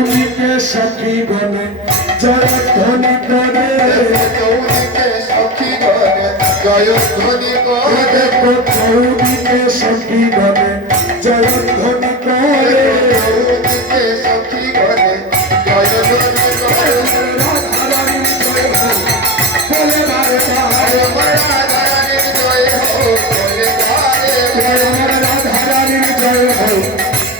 চৌদিকে সখী গণে জয়ধ্বনি করে চৌদিকে সখী গণে জয়ধ্বনি করে দেখো চৌদিকে সখী গণে জয়ধ্বনি করে চৌদিকে সখী গণে জয়ধ্বনি করে রাধারানীর জয় হোক বলে বারে বারে রাধারানীর জয় হোক বলে বারে আমার রাধারানীর জয় হোক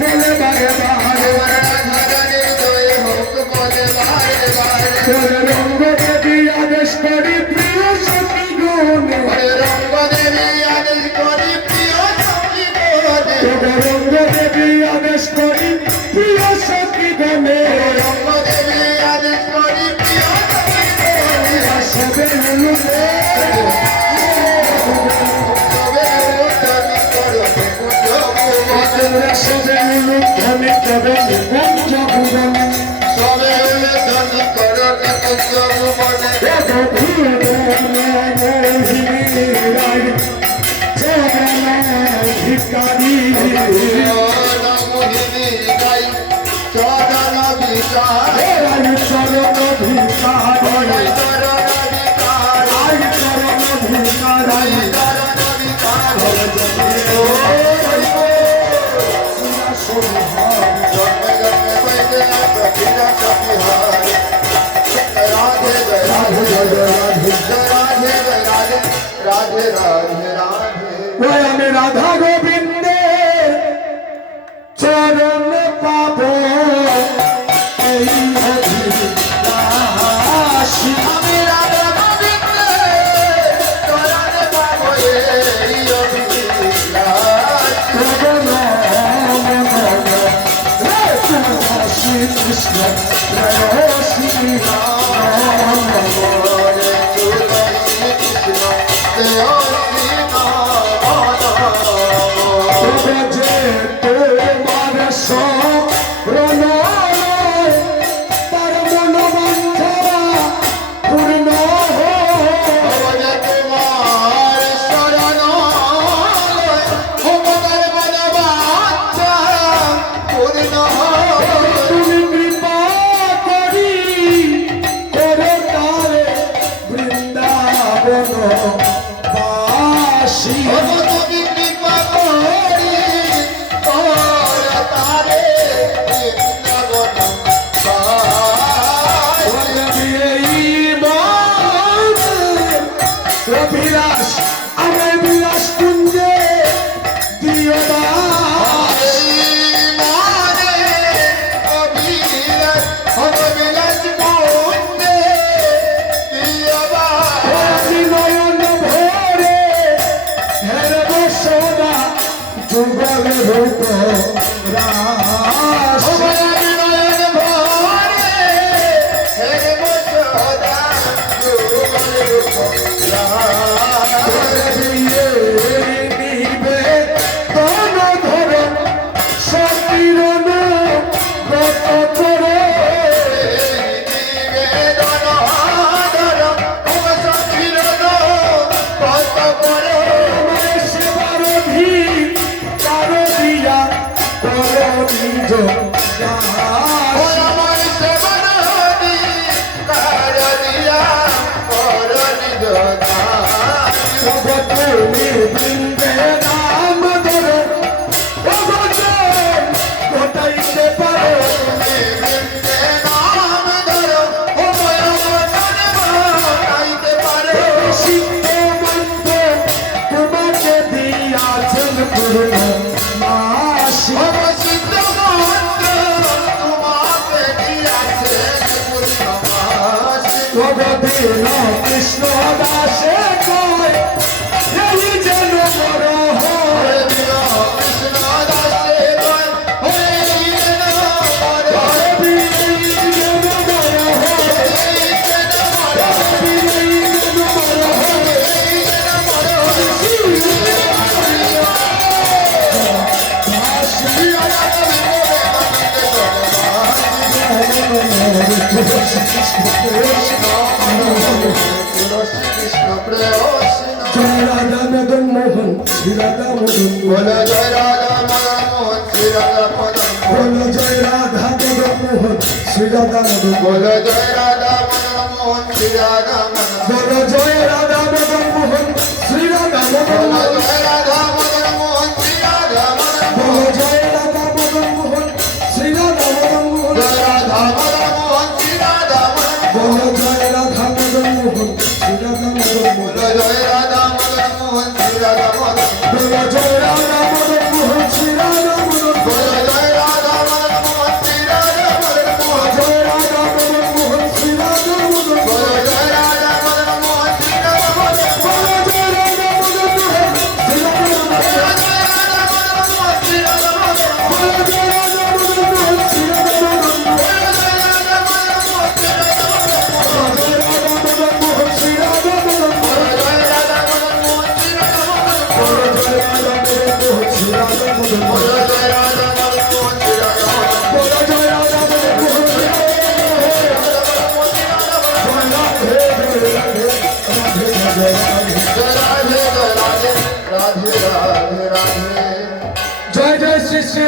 বলে বারে বারে রাধারানীর জয় হোক বলে বারে বারে তোর রঙ্গ দেবী আদেশ করি প্রিয় সখী গণে রঙ্গ দেবী আদেশ করি প্রিয় সখী গণে তোর রঙ্গ দেবী আদেশ করি প্রিয় সখী গণে রঙ্গ দেবী আদেশ করি প্রিয় সখী গণে সবে হলুদে তবে উদ্ধানি করো কুঞ্জ তোরা সবে হলুদ ধনে তবে কুঞ্জ ভুবন সবে উদ্ধানি করো কুঞ্জ ভুবনে ভিকারি মোহিনী গাই চরণ বিকার চরণ ভিকারি চরণ বিকার চরণ ভিকারি চরণ বিকার জন্মে জন্মে বৈদে প্রতিটা সবিহার রাধে রাধে রাধে রাধে রাধে রাধে রাধে রাধে আমি রাধা গোবিন্দে চরণ পাব এই অভিলাষী আমি রাধা গোবিন্দে চরণ পাবো এই অভিলাষ শ্রী কৃষ্ণ শ্রী রাম হরে তুলসী কৃষ্ণ দেও শ্রী যে তোমার স্মরণ তার মনোবাঞ্ছা পূর্ণ ভগবান তোমার শরণ ভগবান বনবাঞ্ছা পূর্ণ তুমি কৃপা করি করো তারে বৃন্দাবন বাসী তুমি কৃপা করি কর তারে বৃন্দাবন অভিলাষ আমার বিলাস কুঞ্জে দিও বাস আমি নয়ন ভরে হেরব সদা যুগল রূপ রাস নিবে তন ধর সকিরণ গত করে আমার সেবার অধীন কারো দিয়া করো নিজ দাস তবে তুমি বৃন্দে নাম ধরো অবচন ঘটাইতে পারো সিদ্ধ মন্ত্র তোমাকে দিয়াছেন পূর্ণ মাসি প্রবদিন কৃষ্ণ দাসে কয় এই যেন বড় হয় কৃষ্ণ প্রেয়সী জয় রাধা মদন মোহন শ্রী রাধা মদন মোহন জয় রাধা মদন মোহন শ্রী রাধা মদন বলো জয় রাধা মদন মোহন শ্রী রাধা মদন মোহন বলো জয় রাধা মদন মোহন শ্রী রাধা মদন বলো জয় রাধা মদন মোহন শ্রী রাধা মদন বলো মোহন জয় রাধা মদন মোহন শ্রী রাধা মদন বলো জয় রাধা মদন মোহন শ্রী রাধা মদন মোহন জয় রাধা মদন মোহন শ্রী রাধা মদন বলো জয় রাধা মদন মোহন শ্রী রাধা মদন মোহন বলো জয় রাধা মদন মোহন শ্রী রাধা মদন বলো জয় রাধা মদন মোহন শ্রী রাধা মদন বলো জয় রাধা মদন মোহন শ্রী রাধা মদন জয় রাধা মদন মোহন শ্রী রাধা মদন বলো জয় রাধা মদন মোহন শ্রী রাধা মদন বলো জয় রাধা মদন মোহন শ্রী রাধা মদন বলো জয় রাধা মদন মোহন শ্রী রাধা মদন বলো জয় রাধা মদন মোহন শ্রী রাধা মদন বলো জয় রাধা মদন মোহন শ্রী রাধা মদন জয় রাধা মদন মোহন শ্রী রাধা মদন বলো জয় রাধা মদন মোহন শ্রী রাধা মদন বলো জয় রাধা মদন মোহন শ্রী রাধা মদন বলো জয় রাধা মদন মোহন শ্রী রাধা মদন বলো জয় রাধা মদন মোহন শ্রী রাধা রাধে রাধে রাধে রাধে জয় জয় শ্রী শ্রী